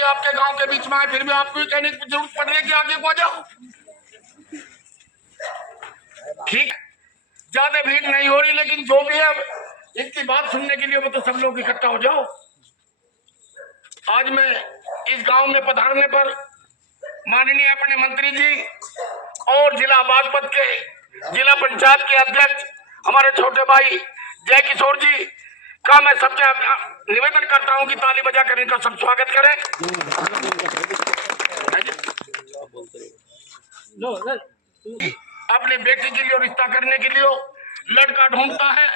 जी आपके गांव के बीच में आए, फिर भी आपको कहने की जरूरत पड़ रही है कि आगे को जाओ। ठीक, ज्यादा भीड़ नहीं हो रही, लेकिन जो भी है इनकी बात सुनने के लिए वो तो सब लोग इकट्ठा हो जाओ। आज मैं इस गांव में पधारने पर माननीय अपने मंत्री जी और जिला बागपत के जिला पंचायत के अध्यक्ष हमारे छोटे भाई जय किशोर जी का मैं सबसे निवेदन करता हूं कि ताली बजा कर इनका सब स्वागत करें। अपनी बेटी के लिए रिश्ता करने के लिए लड़का ढूंढता है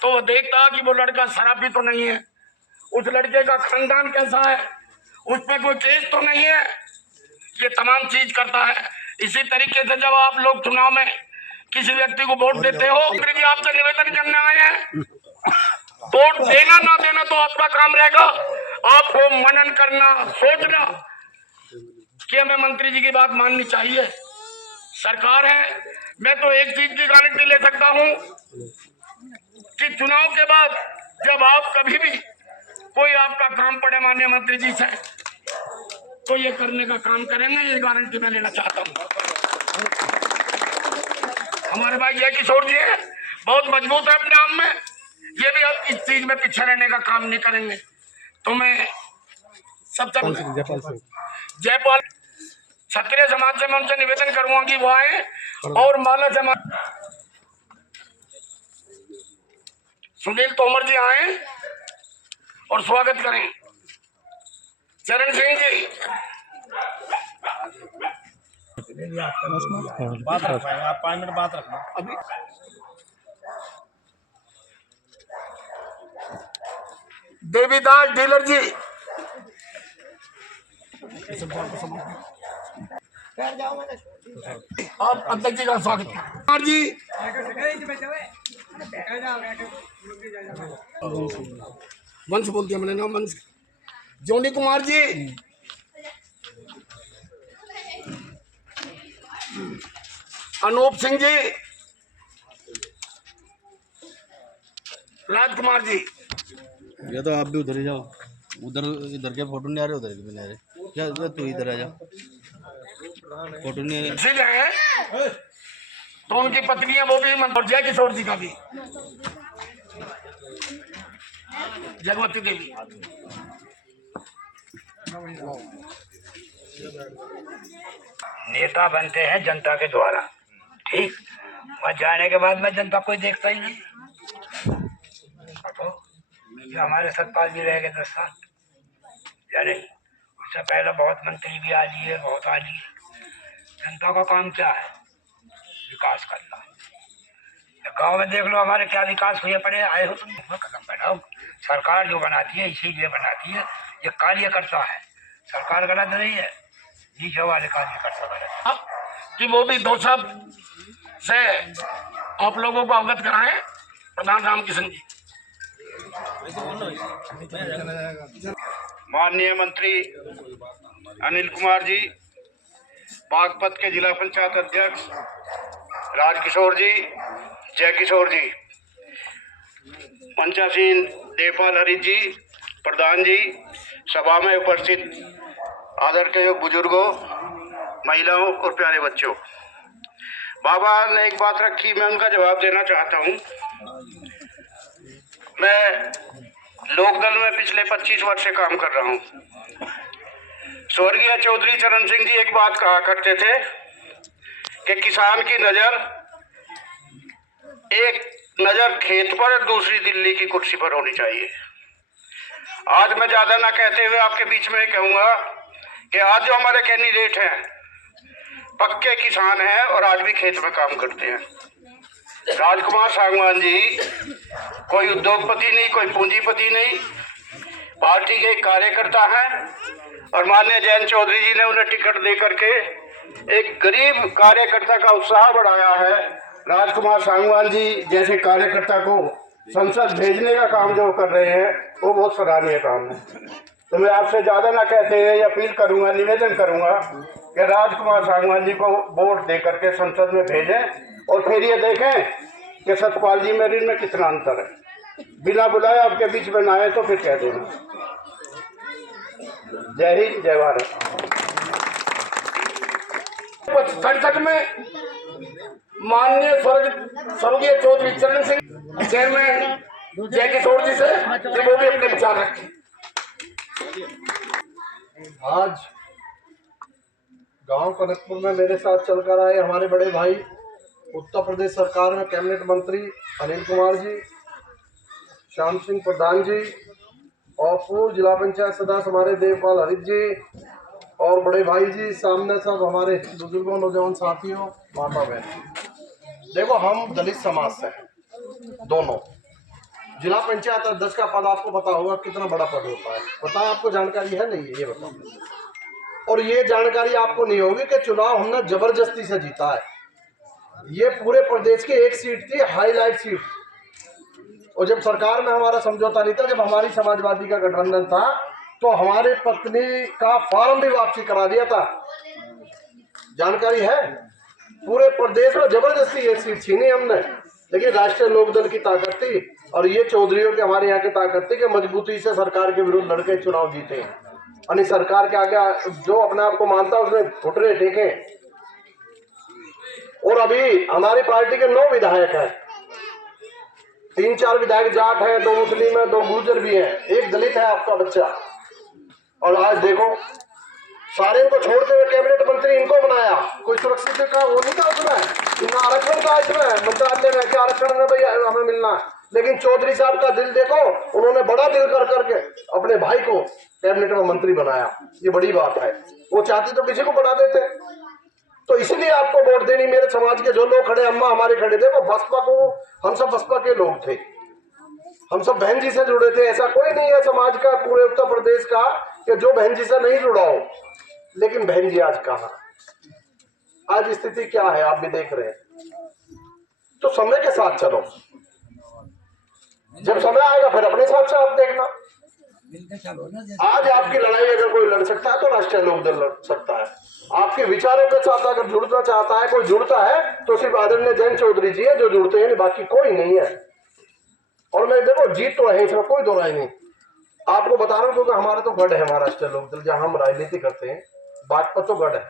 तो वो देखता कि वो लड़का शराबी तो नहीं है, उस लड़के का खानदान कैसा है, उस पर कोई केस तो नहीं है, ये तमाम चीज करता है। इसी तरीके से जब आप लोग चुनाव में किसी व्यक्ति को वोट देते हो, मंत्री जी आपसे निवेदन करने आए हैं, वोट देना ना देना तो आपका काम रहेगा। आपको मनन करना, सोचना कि हमें मंत्री जी की बात माननी चाहिए। सरकार है, मैं तो एक चीज की गारंटी ले सकता हूं कि चुनाव के बाद जब आप कभी भी कोई आपका काम पड़े माननीय मंत्री जी से, तो ये करने का काम करेंगे, ये गारंटी मैं लेना चाहता हूँ। हमारे भाई जय किशोर जी है, बहुत मजबूत है अपने आप में, ये भी अब इस चीज में पीछे रहने का काम नहीं करेंगे। तो मैं सबसे जयपाल क्षत्रिय समाज से मैं उनसे निवेदन करूंगा कि वो आए और माला समाज सुनील तोमर जी आए और स्वागत करें। चरण सिंह जी बात रख पाएंगे आप, 5 मिनट बात रखना अभी। देवीदास डीलर जी आप अध्यक्ष जी का स्वागत है। जी वंश बोल दिया मैंने, नाम वंश। जोनी कुमार जी, अनूप सिंह जी, राजकुमार जी। या तो आप भी उधर ही जाओ, उधर इधर के फोटो नहीं आ रहे, उधर के भी नहीं आ रहे। या तू इधर आ जा, फोटो नहीं आ रहे। तो उनकी पत्नी है वो भी, और जय किशोर जी का भी, जगवती देवी। नेता बनते हैं जनता के द्वारा, ठीक, वहाँ जाने के बाद में जनता कोई देखता ही नहीं। तो हमारे सतपाल जी रह गए 10 साल, यानी उससे पहले बहुत मंत्री भी आ लिए, बहुत आ लिए। जनता का काम क्या है? विकास करना। गांव में देख लो हमारे क्या विकास हुए पड़े, आए हो तुम कदम बढ़ाओ। सरकार जो बनाती है इसीलिए बनाती है, ये कार्यकर्ता है, सरकार गलत नहीं है, नीचे वाले कार्यकर्ता गलत। अब कि वो भी 2 शब्द से आप लोगों को अवगत कराएं। प्रधान रामकिशन जी। माननीय मंत्री अनिल कुमार जी, बागपत के जिला पंचायत अध्यक्ष राजकिशोर जी, जय किशोर जी, पंचासीन देवपाल हरि जी, प्रधान जी, सभा में उपस्थित आदर के योग बुजुर्गों, महिलाओं और प्यारे बच्चों, बाबा ने एक बात रखी, मैं उनका जवाब देना चाहता हूं। मैं लोकदल में पिछले 25 वर्ष से काम कर रहा हूं। स्वर्गीय चौधरी चरण सिंह जी एक बात कहा करते थे कि किसान की नजर एक नजर खेत पर और दूसरी दिल्ली की कुर्सी पर होनी चाहिए। आज मैं ज्यादा ना कहते हुए आपके बीच में कहूंगा कि आज जो हमारे कैंडिडेट हैं पक्के किसान हैं और आज भी खेत में काम करते हैं। राजकुमार सांगवान जी कोई उद्योगपति नहीं, कोई पूंजीपति नहीं, पार्टी के कार्यकर्ता हैं और माननीय जयंत चौधरी जी ने उन्हें टिकट दे करके एक गरीब कार्यकर्ता का उत्साह बढ़ाया है। राजकुमार सांगवान जी जैसे कार्यकर्ता को संसद भेजने का काम जो कर रहे हैं वो बहुत सराहनीय काम है। तो मैं आपसे ज्यादा ना कहते हुए अपील करूंगा, निवेदन करूंगा कि राजकुमार सांगवान जी को वोट दे करके संसद में भेजें और फिर ये देखें कि सतपाल जी मेरे में कितना अंतर है। बिना बुलाए आपके बीच में ना आए तो फिर कह देना। जय हिंद, जय भारत। 67 में माननीय स्वर्गीय चौधरी चरण सिंह चेयरमैन जय किशोर जी से जब वो भी अपने विचार रखें। आज गांव कनकपुर में मेरे साथ चलकर आए हमारे बड़े भाई उत्तर प्रदेश सरकार में कैबिनेट मंत्री अनिल कुमार जी, श्याम सिंह प्रधान जी और पूर्व जिला पंचायत सदस्य हमारे देवपाल हरित जी और बड़े भाई जी, सामने सब हमारे बुजुर्गों, नौजवान साथियों, माता बहन। देखो, हम दलित समाज से हैं दोनों। जिला पंचायत अध्यक्ष का पद आपको पता होगा कितना बड़ा पद होता है, पता है आपको? जानकारी है नहीं है? ये बताओ। और ये जानकारी आपको नहीं होगी कि चुनाव हमने जबरदस्ती से जीता है। ये पूरे प्रदेश की एक सीट थी, हाईलाइट सीट। और जब सरकार में हमारा समझौता नहीं था, जब हमारी समाजवादी का गठबंधन था, तो हमारे पत्नी का फॉर्म भी वापसी करा दिया था। जानकारी है? पूरे प्रदेश में जबरदस्ती ये सीट छीनी हमने, लेकिन राष्ट्रीय लोकदल की ताकत थी और ये चौधरियों के, हमारे यहाँ की ताकत थी कि मजबूती से सरकार के विरुद्ध लड़के चुनाव जीते। यानी सरकार के आगे जो अपने आप को मानता है उसने घुटने टेके। और अभी हमारी पार्टी के 9 विधायक हैं, 3-4 विधायक जाट हैं, 2 मुस्लिम हैं, 2 गुर्जर भी हैं, 1 दलित है आपका बच्चा। और आज देखो, सारे इनको छोड़ते हुए कैबिनेट मंत्री इनको बनाया। कोई सुरक्षित का वो नहीं था उसमें, इतना आरक्षण था इसमें मंत्रालय में, क्या आरक्षण में भाई हमें मिलना। लेकिन चौधरी साहब का दिल देखो, उन्होंने बड़ा दिल कर करके अपने भाई को कैबिनेट में मंत्री बनाया। ये बड़ी बात है। वो चाहते तो किसी को बना देते। तो इसलिए आपको वोट देनी। मेरे समाज के जो लोग खड़े, अम्मा हमारे खड़े थे, वो बसपा को, हम सब बसपा के लोग थे, हम सब बहन जी से जुड़े थे। ऐसा कोई नहीं है समाज का पूरे उत्तर प्रदेश का कि जो बहन जी से नहीं जुड़ा हो। लेकिन बहन जी आज कहाँ, आज स्थिति क्या है आप भी देख रहे हैं। तो समय के साथ चलो, जब समय आएगा फिर अपने हिसाब से आप देखना। आज आपकी लड़ाई अगर कोई लड़ सकता है तो राष्ट्रीय लोकदल लड़ सकता है। आपके विचारों के साथ अगर जुड़ना चाहता है, कोई जुड़ता है, तो सिर्फ आदरणीय जयंत चौधरी जी है जो जुड़ते हैं, बाकी कोई नहीं है। और मैं देखो जीत तो रहे, इसमें कोई दो राय नहीं। आपको बता रहा हूँ क्योंकि हमारा तो गढ़ है महाराष्ट्र लोकदल, जहां हम राजनीति करते हैं, बागपत तो गढ़ है।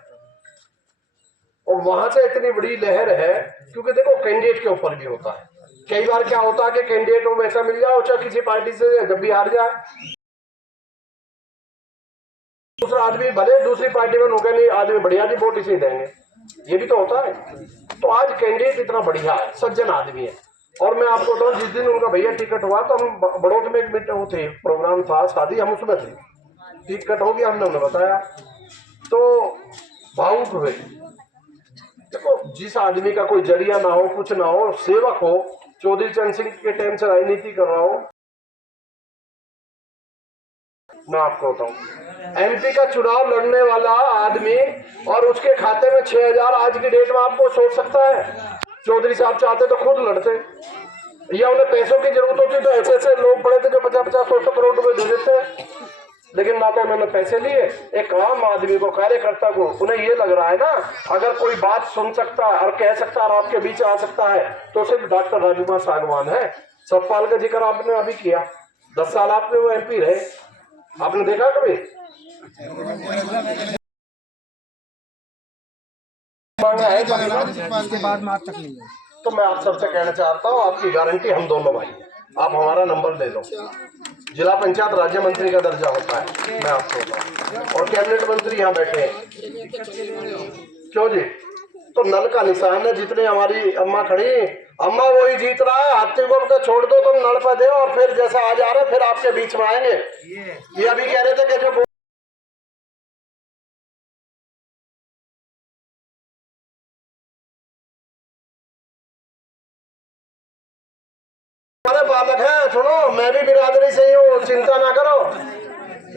और वहां से इतनी बड़ी लहर है क्योंकि देखो कैंडिडेट के ऊपर भी होता है। कई बार क्या होता है कि कैंडिडेट को वैसा मिल जाओ, चाहे किसी पार्टी से जब भी हार जाए, दूसरा आदमी भले दूसरी पार्टी में नौकरी नहीं, आदमी बढ़िया जी वोट इसे देंगे, ये भी तो होता है। तो आज कैंडिडेट इतना बढ़िया है, सज्जन आदमी है। और मैं आपको बताऊं, जिस दिन उनका भैया टिकट हुआ तो हम बड़ौद में एक मीटिंग थे, प्रोग्राम था, शादी, हम उसमें थे। टिकट हो गया, हमने उन्हें बताया तो भावुक हुए। देखो, जिस आदमी का कोई जरिया ना हो, कुछ ना हो, सेवक हो, चौधरी चरण सिंह के टाइम से राजनीति कर रहा हो। मैं आपको बताऊं, एमपी का चुनाव लड़ने वाला आदमी और उसके खाते में 6000 आज की डेट में आपको सोच सकता है। चौधरी साहब चाहते तो खुद लड़ते, या उन्हें पैसों की जरूरत होती तो ऐसे ऐसे लोग पड़े थे जो 50-50-100 करोड़ रुपए दे देते। लेकिन ना तो उन्होंने पैसे लिए, एक आम आदमी को, कार्यकर्ता को, उन्हें ये लग रहा है ना अगर कोई बात सुन सकता है और कह सकता है और आपके बीच आ सकता है तो सिर्फ डॉक्टर राजकुमार सागवान है। सतपाल का जिक्र आपने अभी किया, 10 साल आपने वो एमपी रहे, आपने देखा कभी? इसके बाद में आज तक नहीं है। तो मैं आप सबसे कहना चाहता हूँ, आपकी गारंटी हम दोनों भाई, आप हमारा नंबर दे दो। जिला पंचायत राज्य मंत्री का दर्जा होता है, मैं आपको बताऊं, और कैबिनेट मंत्री यहाँ बैठे हैं। क्यों जी? तो नल का निशान है, जितने हमारी अम्मा खड़ी, अम्मा वही जीत रहा है। हाथी को तो छोड़ दो, तुम नल पर दे, और फिर जैसा आज आ रहे फिर आपके बीच में आएंगे। ये अभी कह रहे थे कि जो हमारे बालक है, सुनो, मैं भी बिरादरी से ही हूँ, चिंता ना करो।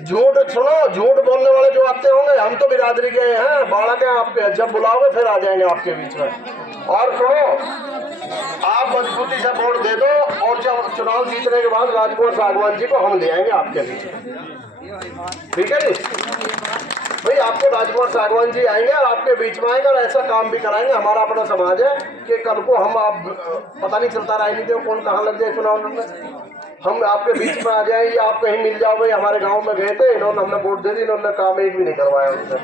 झूठ सुनो, झूठ बोलने वाले जो आते होंगे, हम तो बिरादरी के हैं, बालक हैं आपके, जब बुलाओगे फिर आ जाएंगे आपके बीच में। और सुनो, आप मजबूती से वोट दे दो, और जब चुनाव जीतने के बाद राजकुमार सागवान जी को हम ले आएंगे आपके बीच में, ठीक है जी भाई? आपको राजकुमार सागवान जी आएंगे और आपके बीच में आएंगे और ऐसा काम भी कराएंगे। हमारा अपना समाज है कि कल को हम आप पता नहीं चलता राजनीति में कौन कहाँ लग जाए चुनाव लड़ने। हम आपके बीच में आ जाए या आप कहीं मिल जाओ, भाई हमारे गांव में गए थे इन्होंने, हमने वोट दे दी, इन्होंने काम एक भी नहीं करवाया उनसे,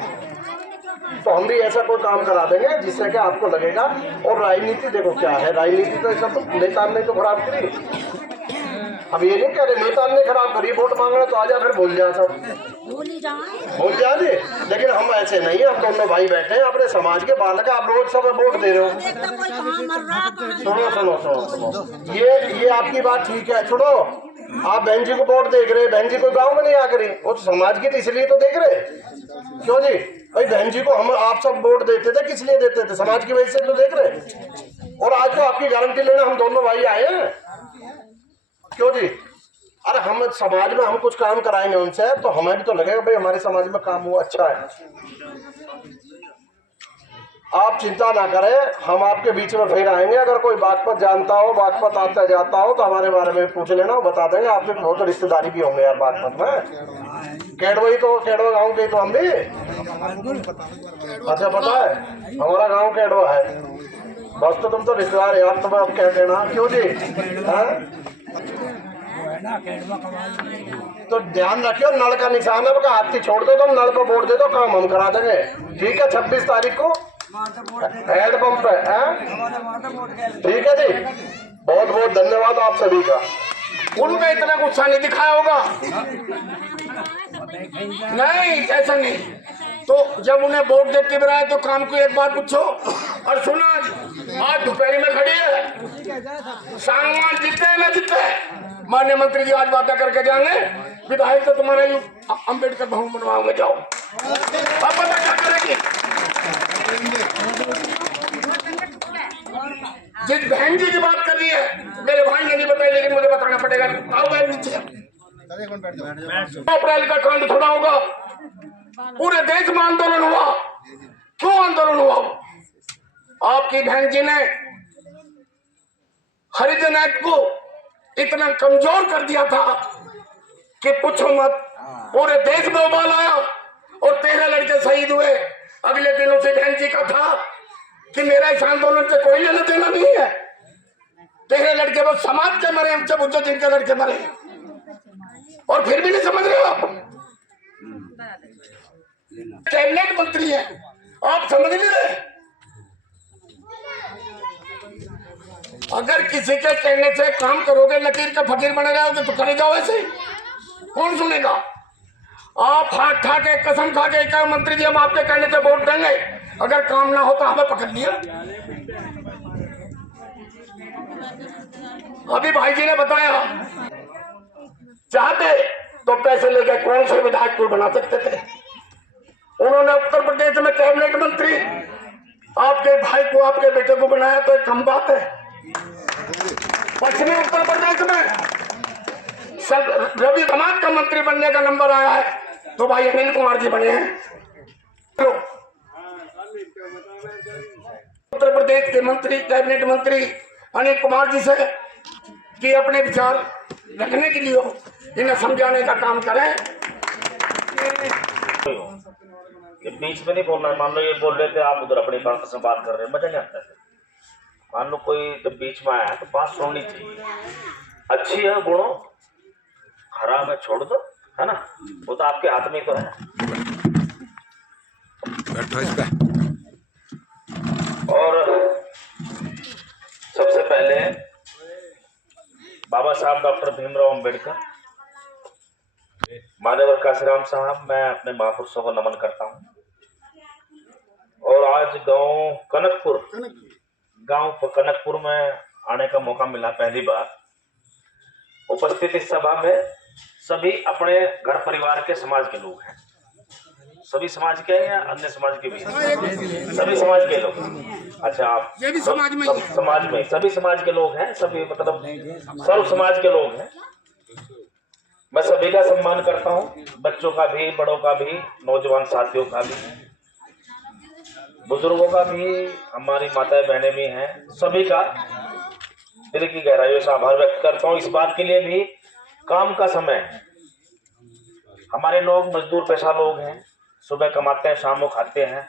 तो हम भी ऐसा कोई काम करा देंगे जिससे कि आपको लगेगा। और राजनीति देखो क्या है, राजनीति तो ऐसा तो नेता ने तो खराब करी। अब ये नहीं कह रहे नेता ने खराब करी, वोट मांगना तो आजा फिर भूल जा, सब भूल जा जी। लेकिन हम ऐसे नहीं है, हम दोनों भाई बैठे हैं अपने समाज के बालक, आप रोज सब वोट दे रहे हो। सुनो सुनो सुनो सुनो, ये आपकी बात ठीक है, छोड़ो। आप बहन जी को वोट देख रहे, बहन जी को गाँव में नहीं आ करी, वो तो समाज की, इसलिए तो देख रहे। क्यों जी भाई, बहन जी को हम आप सब वोट देते थे, किस लिए देते थे? समाज की वजह से तो देख रहे। और आज तो आपकी गारंटी लेने हम दोनों भाई आए हैं। क्यों जी? अरे हम समाज में हम कुछ काम कराएंगे उनसे, तो हमें भी तो लगेगा भाई हमारे समाज में काम हुआ, अच्छा है। आप चिंता ना करें, हम आपके बीच में फिर आएंगे। अगर कोई बागपत जानता हो, बागपत आता जाता हो, तो हमारे बारे में पूछ लेना, बता देंगे। आपके बहुत रिश्तेदारी भी होंगे यार बागपत में। केडवा तो केडवा गांव के तो हम भी। अच्छा पता है, हमारा गांव केडवा है। बस तो तुम तो रिश्तेदार यार, तुम अब कह देना। क्यों जी? तो ध्यान रखियो, नल का निशान है, हाथी छोड़ दो, तुम नल को वोट दे दो, काम हम करा देंगे। ठीक है, 26 तारीख को हेड पंप है। ठीक है जी, बहुत बहुत धन्यवाद आप सभी का। उनमें इतना गुस्सा नहीं दिखाया होगा, नहीं ऐसा नहीं। तो जब उन्हें वोट देते बनाया तो काम को एक बार पूछो। और सुनो, आज दोपहर में खड़ी है, सामान जीते है ना जीते, माननीय मंत्री जी आज बातें करके जाएंगे, विधायक तो तुम्हारे अम्बेडकर भवन बनवाओगे, जाओ। अब पता क्या करेगी? जिस बहन जी की बात कर रही है, मेरे भाई ने नहीं बताई, लेकिन मुझे बताना पड़ेगा। आओ बहन नीचे। 9 अप्रैल का कांड थोड़ा होगा, पूरे देश में आंदोलन हुआ। क्यों आंदोलन हुआ? आपकी बहन जी ने हरिजन एक्ट को इतना कमजोर कर दिया था कि पूछो मत। पूरे देश में उबाल आया और 13 लड़के शहीद हुए। अगले दिन उसे बहन जी का था कि मेरा इस आंदोलन से कोई लेना देना नहीं है। 13 लड़के वो समाज के मरे, हमसे पूछो जिनके लड़के मरे, और फिर भी नहीं समझ रहे हो आप। कैबिनेट मंत्री है, आप समझ नहीं रहे। अगर किसी के कहने से काम करोगे, लकीर का फकीर बने रहोगे, तो करे जाओ ऐसे। कौन सुनेगा? आप हाथ खा के, कसम खा के क्या मंत्री जी हम आपके कहने से वोट देंगे, अगर काम ना हो तो हमें पकड़ लिया। अभी भाई जी ने बताया, चाहते तो पैसे लेके कौन से विधायक को बना सकते थे। उन्होंने उत्तर प्रदेश में कैबिनेट मंत्री आपके भाई को, आपके बेटे को बनाया, तो एक कम बात है। पश्चिमी उत्तर प्रदेश में सब रवि समाज का मंत्री बनने का नंबर आया है, तो भाई अनिल कुमार जी बने हैं। उत्तर प्रदेश के मंत्री, कैबिनेट मंत्री अनिल कुमार जी से कि अपने विचार रखने के लिए इन्हें समझाने का काम करें। ये बीच में नहीं बोलना है। मान लो ये बोल रहे थे, आप उधर अपनी बात से बात कर रहे हैं, मजा नहीं आता है। मान लो कोई जब बीच में आया है तो बात सुननी चाहिए। अच्छी है गुणों, खराब है छोड़ दो, है ना, वो तो आपके हाथ में तो है। और सबसे पहले बाबा साहब डॉक्टर भीमराव अंबेडकर, मान्यवर काशीराम साहब, मैं अपने महापुरुषों को नमन करता हूँ। और आज गांव कनकपुर में आने का मौका मिला पहली बार। उपस्थित इस सभा में सभी अपने घर परिवार के समाज के लोग हैं। सभी समाज के हैं या अन्य समाज के भी? सभी समाज के लोग। अच्छा, आप ये भी समाज में समाज में सभी समाज के लोग हैं, सभी मतलब सर्व समाज के लोग हैं। मैं सभी का सम्मान करता हूँ, बच्चों का भी, बड़ों का भी, नौजवान साथियों का भी, बुजुर्गों का भी, हमारी माताएं बहनें भी हैं, सभी का दिल की गहराइयों से आभार व्यक्त करता हूँ। इस बात के लिए भी काम का समय है, हमारे लोग मजदूर पेशा लोग हैं, सुबह कमाते हैं, शाम को खाते हैं,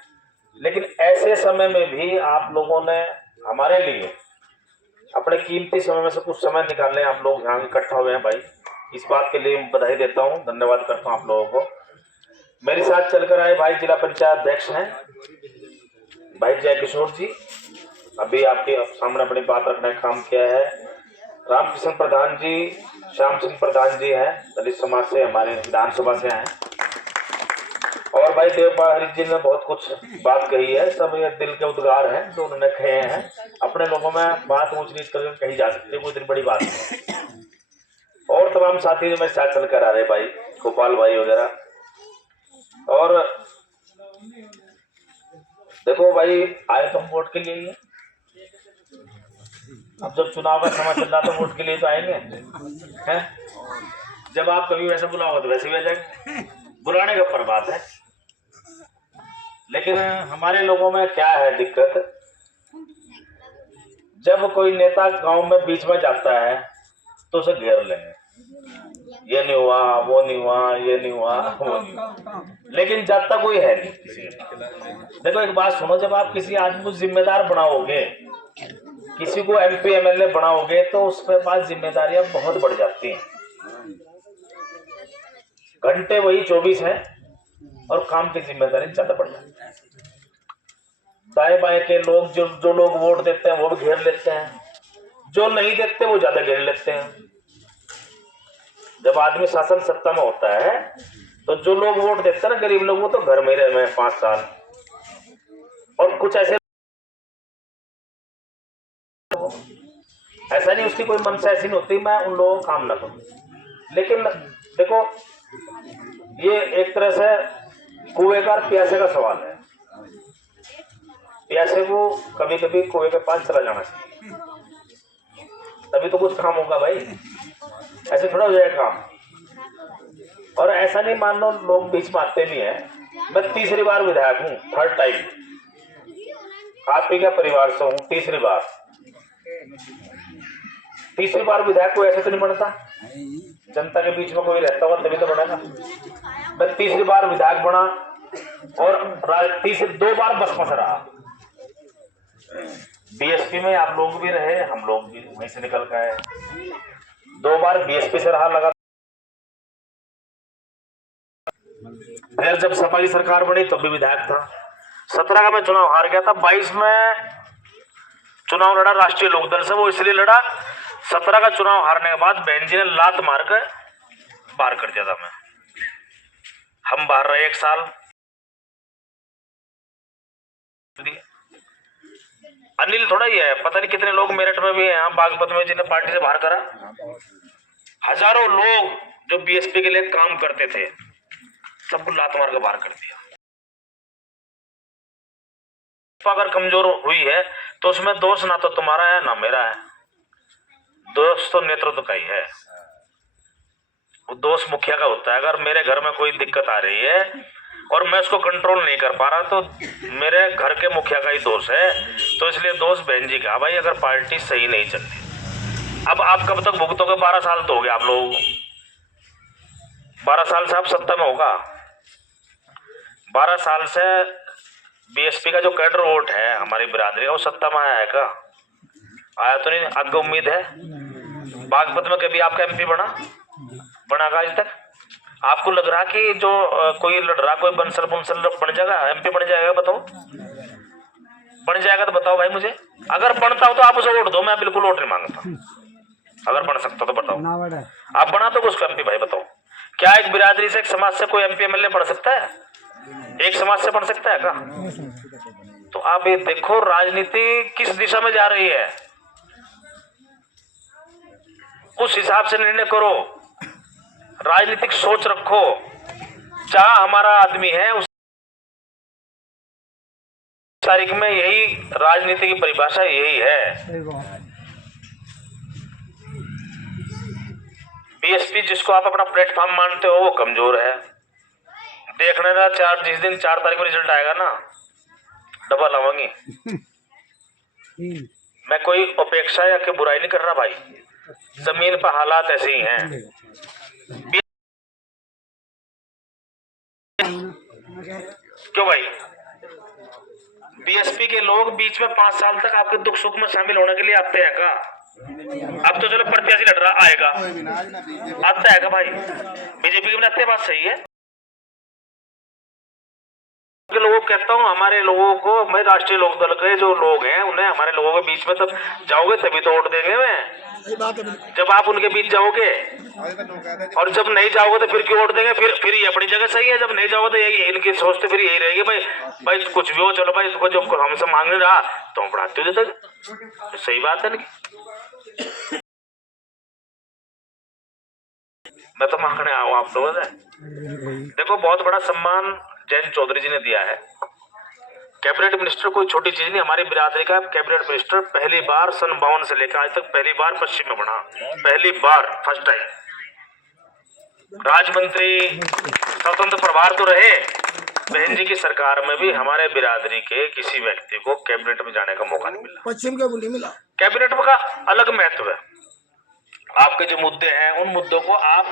लेकिन ऐसे समय में भी आप लोगों ने हमारे लिए अपने कीमती समय में से कुछ समय निकालने आप लोग यहाँ इकट्ठा हुए हैं भाई, इस बात के लिए बधाई देता हूँ, धन्यवाद करता हूँ आप लोगों को। मेरे साथ चलकर आए भाई जिला पंचायत अध्यक्ष हैं भाई जय किशोर जी, अभी आपके सामने अपनी बात रखने का काम किया है। रामकिशन प्रधान जी, श्याम सिंह प्रधान जी हैं, दलित समाज से, हमारे विधानसभा से हैं। और भाई देवपाल हरीश जी ने बहुत कुछ बात कही है, सब ये दिल के उद्गार हैं जो उन्होंने कहे हैं। अपने लोगों में बात ऊंच नीच करके कही जा सकती है, कोई इतनी बड़ी बात नहीं। और तमाम साथी जो मेरे साथ चलकर आ रहे भाई, गोपाल भाई वगैरह। और देखो भाई, आए तो हम वोट के लिए ही है। अब जब चुनाव का समय चल रहा तो वोट के लिए तो आएंगे हैं। जब आप कभी वैसे बुलाओगे तो वैसे भी आ जाएंगे, बुलाने का पर बात है। लेकिन हमारे लोगों में क्या है दिक्कत, जब कोई नेता गांव में बीच में जाता है तो उसे घेर लेंगे, ये नहीं हुआ, वो नहीं हुआ, ये नहीं हुआ, वो नहीं हुआ, लेकिन जाता कोई है नहीं। देखो एक बात सुनो, जब आप किसी आदमी को जिम्मेदार बनाओगे, किसी को MP MLA बनाओगे तो उसके पास जिम्मेदारियां बहुत बढ़ जाती हैं। घंटे वही 24 हैं और काम की जिम्मेदारी ज्यादा बढ़ जाती है। दाएं बाएं के लोग जो लोग वोट देते हैं वो भी घेर लेते हैं, जो नहीं देते वो ज्यादा घेर लेते हैं। जब आदमी शासन सत्ता में होता है तो जो लोग वोट देते हैं ना, गरीब लोग, वो तो घर में रहे 5 साल। और कुछ ऐसे ऐसा नहीं, उसकी कोई मनसा ऐसी नहीं होती मैं उन लोगों को काम ना करूं। लेकिन देखो, ये एक तरह से कुएं का प्यासे का सवाल है। प्यासे को कभी कभी कुएं के पास चला जाना चाहिए, तभी तो कुछ काम होगा भाई, ऐसे थोड़ा हो जाएगा काम। और ऐसा नहीं, मान लो लोग बीच में आते भी हैं। मैं तीसरी बार विधायक हूँ, 3rd टाइम, आप ही का परिवार से हूँ, तीसरी बार विधायक को ऐसे तो नहीं बनता, जनता के बीच में कोई रहता हुआ तभी तो बनेगा। मैं तीसरी बार विधायक बना और 2 बार बसपा से रहा। BSP में आप लोग भी रहे, हम लोग भी वहीं से निकल के आए। 2 बार BSP से रहा लगा। फिर जब सपा की सरकार बनी तब भी विधायक था। 17 का मैं चुनाव हार गया था, 22 में चुनाव लड़ा राष्ट्रीय लोकदल से। वो इसलिए लड़ा, 17 का चुनाव हारने के बाद बहन जी ने लात मार कर बाहर कर दिया था। मैं हम बाहर रहे 1 साल। अनिल थोड़ा ही है, पता नहीं कितने लोग मेरठ में भी हैं, यहाँ बागपत में जिन्हें पार्टी से बाहर करा। हजारों लोग जो BSP के लिए काम करते थे, सबको लात मार के बाहर कर दिया। अगर कमजोर हुई है तो उसमें दोष ना तो तुम्हारा है ना मेरा है, दोष तो नेतृत्व का ही है। वो दोष मुखिया का होता है। अगर मेरे घर में कोई दिक्कत आ रही है और मैं उसको कंट्रोल नहीं कर पा रहा तो मेरे घर के मुखिया का ही दोष है। तो इसलिए दोष बहन जी का। भाई अगर पार्टी सही नहीं चल रही, अब आप कब तक भुगतोगे? 12 साल तो हो गए आप लोग, 12 साल से आप सत्ता में होगा। 12 साल से BSP का जो कैडर वोट है हमारी बिरादरी का, वो सत्ता में आया है क्या? आया तो नहीं। आगे उम्मीद है। बागपत में कभी आपका MP बना आज तक? आपको लग रहा कि जो कोई लड़ रहा, कोई बंसल बन जाएगा, MP बन जाएगा? बताओ, बन जाएगा तो बताओ भाई मुझे। अगर बनता हो तो आप उसे वोट दो, मैं बिल्कुल वोट नहीं मांगता। अगर बन सकता तो बताओ। आप बना तो उसका MP भाई बताओ। क्या एक बिरादरी से, एक समाज से कोई MP MLA बन सकता है? एक समाज से बन सकता है क्या? तो आप ये देखो राजनीति किस दिशा में जा रही है, उस हिसाब से निर्णय करो, राजनीतिक सोच रखो। जहां हमारा आदमी है उस तारीख में यही राजनीति की परिभाषा यही है। BSP जिसको आप अपना प्लेटफॉर्म मानते हो वो कमजोर है। देखने का जिस दिन 4 तारीख को रिजल्ट आएगा ना, डबल आवांगी। मैं कोई अपेक्षा या कि बुराई नहीं कर रहा भाई, जमीन पर हालात ऐसे ही हैं। क्यों भाई? BSP के लोग बीच में 5 साल तक आपके दुख सुख में शामिल होने के लिए आते हैं क्या? अब तो चलो प्रत्याशी लड़ रहा आएगा, आता है भाई बीजेपी के बनाते, बात सही है। लोगों को कहता हूँ, हमारे लोगों को, मैं राष्ट्रीय लोकदल के जो लोग हैं उन्हें हमारे लोगों के बीच में तब जाओगे तभी तो वोट देंगे। मैं जब आप उनके बीच जाओगे, और जब नहीं जाओगे तो फिर क्यों वोट देंगे? फिर ये अपनी जगह सही है, जब नहीं जाओगे तो यही इनकी सोच तो फिर यही रहेगी, भाई कुछ भी हो, चलो भाई इसको जो हमसे मांगने रहा तो हम बढ़ाते हो देते। सही बात है ना? मैं तो मांगने आऊँ आप लोगों से। देखो, बहुत बड़ा सम्मान जयंत चौधरी जी ने दिया है। कैबिनेट मिनिस्टर कोई छोटी चीज नहीं, हमारी बिरादरी का कैबिनेट मिनिस्टर पहली बार सन 52 से लेकर आज तक पहली बार पश्चिम में बना, पहली बार, फर्स्ट टाइम। राज्य मंत्री, स्वतंत्र प्रभार तो रहे, बहन जी की सरकार में भी हमारे बिरादरी के किसी व्यक्ति को कैबिनेट में जाने का मौका नहीं मिला, पश्चिम का बोली मिला। कैबिनेट का अलग महत्व है। आपके जो मुद्दे हैं उन मुद्दों को आप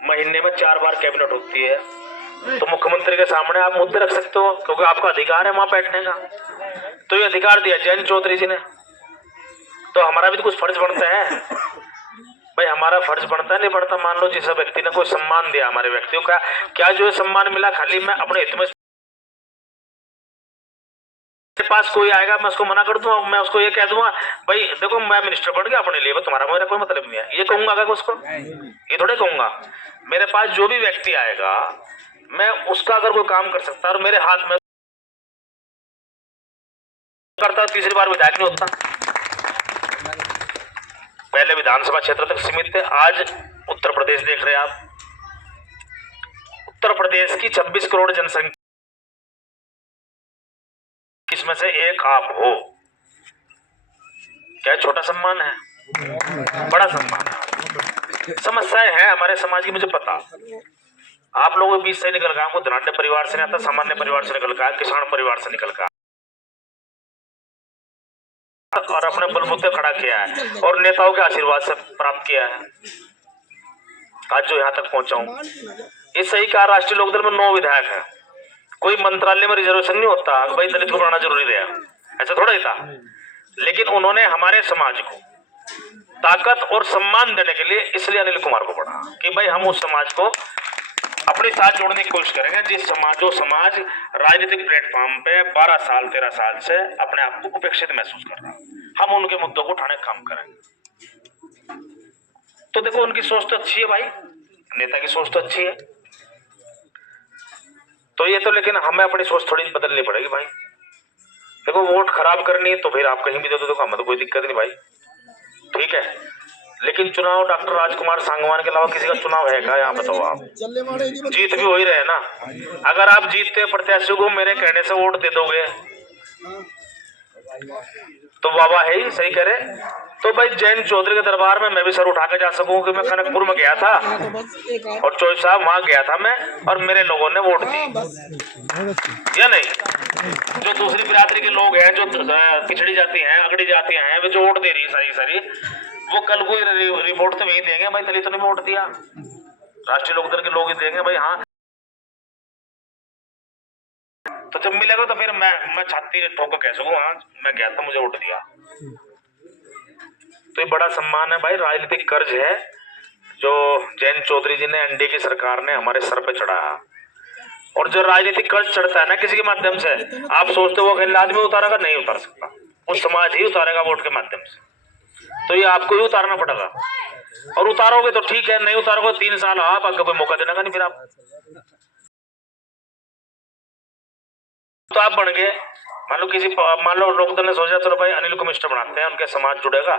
महीने में 4 बार कैबिनेट होती है, तो मुख्यमंत्री के सामने आप मुद्दे रख सकते हो, क्योंकि आपका अधिकार है वहां बैठने का। तो ये अधिकार दिया जयंत चौधरी जी ने, तो हमारा भी तो कुछ फर्ज बनता है भाई। हमारा फर्ज बनता है, नहीं बनता? मान लो जिस व्यक्ति ने कोई सम्मान दिया हमारे व्यक्तियों का, क्या जो सम्मान मिला खाली मैं अपने हित में पास कोई आएगा मैं उसको मना कर दूंगा? मैं उसको ये कह दूंगा भाई देखो मैं मिनिस्टर बन गया अपने लिए, तुम्हारा मेरा कोई मतलब नहीं है, ये कहूंगा क्या उसको? ये थोड़े कहूंगा। मेरे पास जो भी व्यक्ति आएगा मैं उसका अगर कोई काम कर सकता और मेरे हाथ में करता, तीसरी बार विधायक नहीं होता। पहले विधानसभा क्षेत्र तक सीमित थे, आज उत्तर प्रदेश देख रहे हैं आप। उत्तर प्रदेश की 26 करोड़ जनसंख्या, इसमें से एक आप हो, क्या छोटा सम्मान है? बड़ा सम्मान है। समस्याएं हैं हमारे समाज की, मुझे पता। आप लोगों के बीच से निकल गया, को धनाढ्य परिवार से नहीं आता, सामान्य परिवार से निकल गया, किसान परिवार से निकल गया, और अपने बलबूते खड़ा किया है और नेताओं के आशीर्वाद से प्राप्त किया है आज जो यहाँ तक पहुंचा हूं। इस सही कहा, राष्ट्रीय लोकदल में 9 विधायक है। कोई मंत्रालय में रिजर्वेशन नहीं होता भाई दलित को बढ़ाना जरूरी रहा, ऐसा थोड़ा ही था। लेकिन उन्होंने हमारे समाज को ताकत और सम्मान देने के लिए इसलिए अनिल कुमार को बढ़ा कि भाई हम उस समाज को अपने साथ जोड़ने की कोशिश करेंगे जो समाज राजनीतिक प्लेटफॉर्म पे 12 साल 13 साल से अपने आप को उपेक्षित महसूस कर रहा है, हम उनके मुद्दों को उठाने का काम करेंगे। तो देखो उनकी सोच तो अच्छी है भाई, नेता की सोच तो अच्छी है, तो ये तो, लेकिन हमें अपनी सोच थोड़ी बदलनी पड़ेगी भाई। देखो वोट खराब करनी है तो फिर आप कहीं भी दे दो, देखो हमें तो कोई दिक्कत नहीं भाई, ठीक है। लेकिन चुनाव डॉक्टर राजकुमार सांगवान के अलावा किसी का चुनाव है क्या? यहाँ बताओ आप, जीत भी हो ही रहे ना। अगर आप जीतते प्रत्याशी को मेरे कहने से वोट दे दोगे तो बाबा है ही, सही करे। तो भाई जयंत चौधरी के दरबार में मैं भी सर उठा के जा सकूं कि मैं कनकपुर में गया था और चौधरी साहब वहां गया था मैं, और मेरे लोगों ने वोट दी या नहीं? जो दूसरी बिरादरी के लोग हैं, जो पिछड़ी जाती हैं, अगड़ी जाती हैं, वे जो वोट दे रही है सारी, वो कल को रिपोर्ट तो वही देंगे भाई दलितों ने वोट दिया, राष्ट्रीय लोकदल के लोग ही देंगे भाई। हाँ, तो जब मिलेगा तो फिर मैं छाती ठोक कह सकूं हाँ मैं गया था, मुझे वोट दिया। तो ये बड़ा सम्मान है भाई, राजनीतिक कर्ज है जो जयंत चौधरी जी ने, एनडीए की सरकार ने हमारे सर पे चढ़ाया। और जो राजनीतिक कर्ज चढ़ता है ना किसी के माध्यम से, आप सोचते हो अकेले आदमी उतारेगा, नहीं उतार सकता, वो समाज ही उतारेगा वोट के माध्यम से। तो ये आपको ही उतारना पड़ेगा, और उतारोगे तो ठीक है, नहीं उतारोगे 3 साल आप आगे कोई मौका देना का नहीं। फिर आप तो आप बन गए, मान लो लोकदल ने सोचा चलो भाई अनिल को मिनिस्टर बनाते हैं, उनके समाज जुड़ेगा,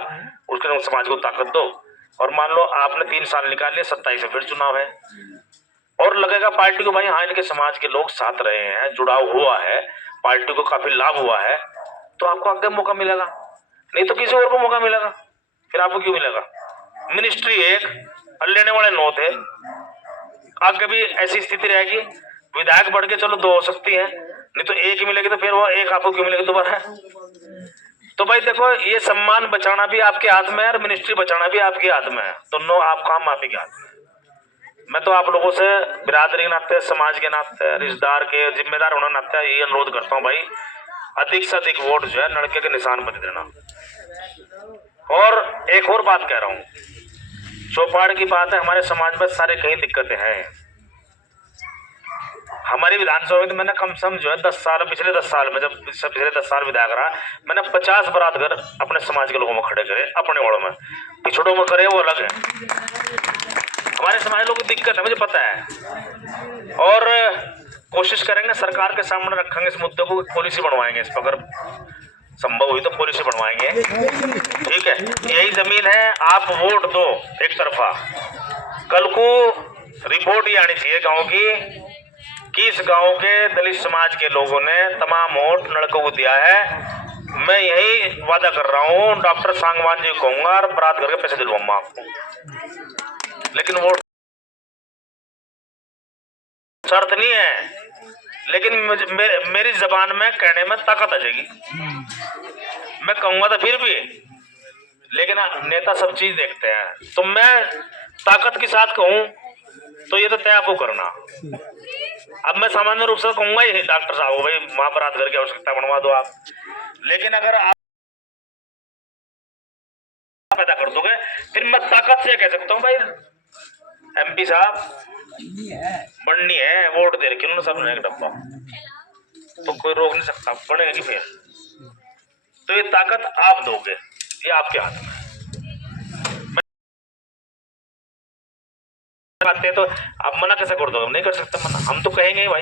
उसके समाज को ताकत दो, और मान लो आपने 3 साल निकाल लिए, 27 में फिर चुनाव है, और लगेगा पार्टी को भाई हाँ इनके समाज के लोग साथ रहे हैं, जुड़ाव हुआ है, पार्टी को काफी लाभ हुआ है, तो आपको आगे मौका मिलेगा, नहीं तो किसी और को मौका मिलेगा। फिर आपको क्यों मिलेगा? मिनिस्ट्री एक और लेने वाले 9 थे, आगे भी ऐसी स्थिति रहेगी, विधायक बढ़ के चलो 2 हो सकती है, नहीं तो एक ही मिलेगी, तो फिर वो एक आपको क्यों मिलेगी दोबारा? तो भाई देखो ये सम्मान बचाना भी आपके हाथ में है और मिनिस्ट्री बचाना भी आपके हाथ में है, दोनों आप काम आप ही के हाथ में। मैं तो आप लोगों से बिरादरी के नाते, समाज के नाते, रिश्तेदार के जिम्मेदार होने के नाते यही अनुरोध करता हूँ भाई, अधिक से अधिक वोट जो है लड़के के निशान पर देना। और एक और बात कह रहा हूँ, चौपाड़ की बात है, हमारे समाज में सारे कई दिक्कतें हैं। हमारी विधानसभा में मैंने कम से कम जो है 10 साल, पिछले 10 साल में, जब पिछले 10 साल विधायक रहा, मैंने 50 बारात घर अपने समाज के लोगों में खड़े करे, अपने वार्ड में, पिछड़ों में करे, वो अलग है। हमारे समाज लोगों की दिक्कत है, मुझे पता है, और कोशिश करेंगे, सरकार के सामने रखेंगे इस मुद्दे को, पॉलिसी बनवाएंगे इस पर, अगर संभव हुई तो पॉलिसी बनवाएंगे। ठीक है, यही जमीन है, आप वोट दो एक तरफा, कल को रिपोर्ट ये आनी चाहिए गांव की कि इस गांव के दलित समाज के लोगों ने तमाम वोट लड़कों को दिया है। मैं यही वादा कर रहा हूँ, डॉक्टर सांगवान जी को कहूंगा और बारात करके पैसे दिलवाऊंगा आपको, लेकिन वोट शर्त नहीं है, लेकिन मेरी जबान में कहने में ताकत आ जाएगी। मैं कहूंगा तो फिर भी, लेकिन नेता सब चीज देखते हैं, तो मैं ताकत के साथ कहूं तो ये तो तय आपको करना। अब मैं सामान्य रूप से कहूंगा ही डॉक्टर साहब भाई वहां बारात घर की आवश्यकता बनवा दो आप, लेकिन अगर आप पैदा कर दोगे फिर मैं ताकत से कह सकता हूँ भाई MP साहब बढ़नी है, वोट दे रखी उन्होंने सब एक डब्बा, तो कोई रोक नहीं सकता, बढ़ेगी फिर। तो ये ताकत आप दोगे, ये आपके हाथ में आते हैं, तो आप मना कैसे कर दोगे? नहीं कर सकते मना, हम तो कहेंगे ही भाई।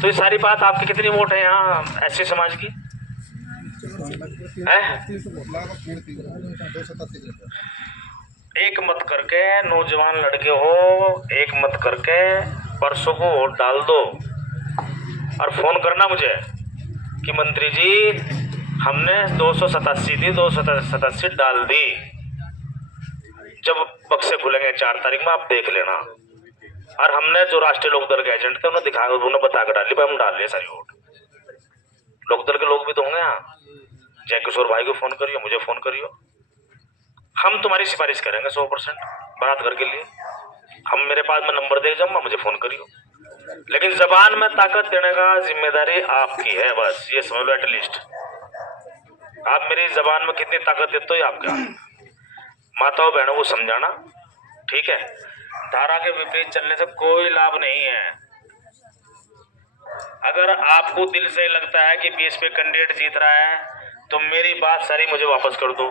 तो ये सारी बात, आपकी कितनी वोट है यहाँ SC समाज की है? एक मत करके नौजवान लड़के हो, एक मत करके परसों को वोट डाल दो और फोन करना मुझे कि मंत्री जी हमने 287 दी, 287 डाल दी, जब बक्से खुलेंगे 4 तारीख में आप देख लेना। और हमने जो राष्ट्रीय लोकदल के एजेंट थे उन्हें दिखा, उन्हें बता कर डाली, हम डाल लिए सारी वोट। लोकदल के लोग भी तो होंगे यहाँ, जय किशोर भाई को फोन करियो, मुझे फोन करियो, हम तुम्हारी सिफारिश करेंगे 100% बारात घर के लिए। हम, मेरे पास में नंबर दे जाऊंगा, मुझे फोन करियो, लेकिन जबान में ताकत देने का जिम्मेदारी आपकी है, बस ये समझ लो। एटलीस्ट आप मेरी जबान में कितनी ताकत देते हो ये आपका। माताओं बहनों को समझाना, ठीक है, धारा के विपरीत चलने से कोई लाभ नहीं है। अगर आपको दिल से लगता है कि बीएसपी कैंडिडेट जीत रहा है तो मेरी बात सारी मुझे वापस कर दो,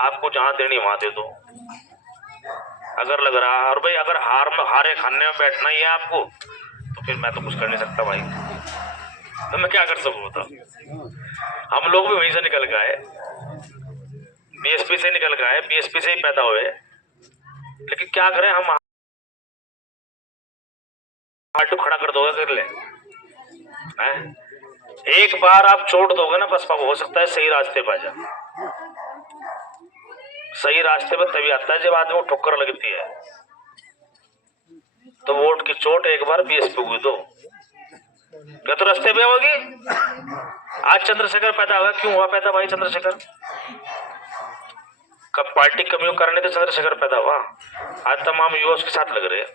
आपको जहां देनी वहां दे दो। अगर लग रहा है और भाई अगर हारे खाने में बैठना ही है आपको, तो फिर मैं तो कुछ कर नहीं सकता भाई, तो मैं क्या कर सकूँ बताओ। हम लोग भी वहीं से निकल गए, बीएसपी से निकल गए, बीएसपी से ही पैदा हुए, लेकिन क्या करें हम। आटू खड़ा कर दोगे कर ले हैं? एक बार आप चोट दोगे ना बसपा को, हो सकता है सही रास्ते पर आ जा। सही रास्ते पर तभी आता है जब आदमी को ठोकर लगती है। तो वोट की चोट एक बार बीएसपी को दो, क्या तो रास्ते पे होगी। आज चंद्रशेखर पैदा हुआ, क्यों हुआ पैदा भाई चंद्रशेखर? कब पार्टी कमियों करने तो चंद्रशेखर पैदा हुआ। आज तमाम युवा उसके साथ लग रहे हैं,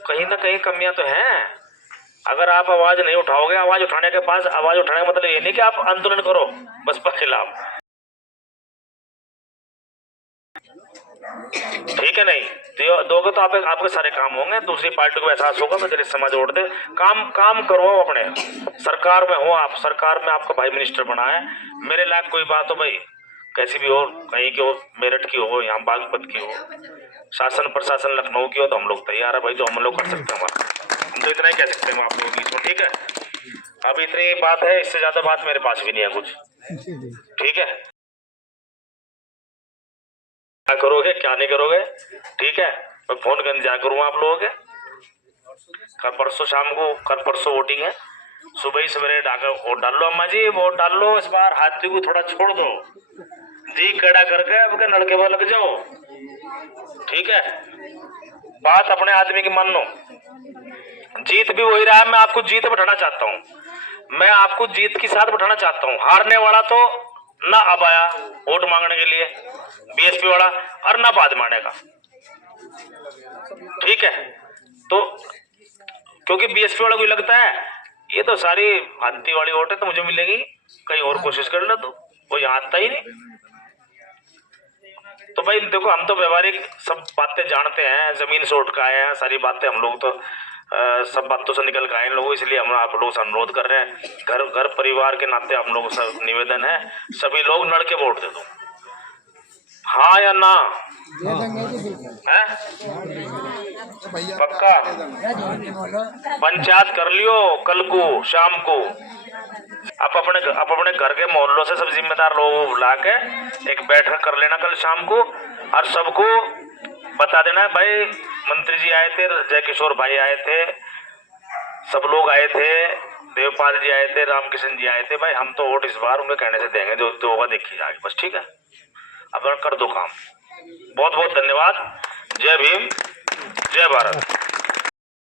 कहीं ना कहीं कमियां तो हैं। अगर आप आवाज नहीं उठाओगे, आवाज उठाने के पास, आवाज उठाने का मतलब ये नहीं कि आप आंदोलन करो बसपा के खिलाफ, ठीक है? नहीं दोगे तो आपके सारे काम होंगे, दूसरी पार्टी को एहसास होगा मैं दलित समाज वोट दे। काम करो अपने, सरकार में हो आप, सरकार में आपका भाई मिनिस्टर बना है, मेरे लायक कोई बात हो भाई, कैसी भी हो, कहीं की हो, मेरठ की हो, यहाँ बागपत की हो, शासन प्रशासन लखनऊ की हो, तो हम लोग तैयार है भाई, जो हम लोग कर सकते हैं हम तो इतना ही कह सकते हैं आप लोगों बीच में, ठीक है? अब इतनी बात है, इससे ज्यादा बात मेरे पास भी नहीं है कुछ, ठीक है? क्या करोगे क्या नहीं करोगे, ठीक है? मैं फोन कर इंतजार करूंगा आप लोगों के। कल परसों शाम को, कल परसों वोटिंग है, सुबह ही सवेरे वोट डाल लो अम्मा जी, वोट डाल लो। इस बार हाथी को थोड़ा छोड़ दो जी, कड़ा करके आपके नलके पर लग जाओ, ठीक है? बात अपने आदमी की मान लो। जीत भी वही रहा है, मैं आपको जीत बैठाना चाहता हूँ, मैं आपको जीत के साथ बैठाना चाहता हूँ। हारने वाला तो ना अब आया वोट मांगने के लिए बीएसपी वाला, और ना बाद में आने का। ठीक है, तो क्योंकि बीएसपी वाला को लगता है ये तो सारी भांति वाली वोट है तो मुझे मिलेगी, कहीं और कोशिश कर ले, तो वो यहाँ आता ही नहीं। तो भाई देखो, हम तो व्यवहारिक सब बातें जानते हैं, जमीन से उठ के आए हैं, सारी बातें हम लोग तो सब बातों से निकल के आए लोग, इसलिए हम आप लोगों से अनुरोध कर रहे हैं, घर परिवार के नाते हम लोगों से निवेदन है, सभी लोग लड़ के वोट दे दो, हाँ या ना है? पक्का पंचायत कर लियो कल को शाम को, आप अपने घर के मोहल्लों से सब जिम्मेदार लोगों को बुला के एक बैठक कर लेना कल शाम को, और सबको बता देना भाई मंत्री जी आए थे, जय किशोर भाई आए थे, सब लोग आए थे, देवपाल जी आए थे, रामकिशन जी आए थे, भाई हम तो वोट इस बार उनके कहने से देंगे, जो होगा देखिए जाएगी बस। ठीक है, अब कर दो काम। बहुत बहुत धन्यवाद। जय भीम, जय भारत।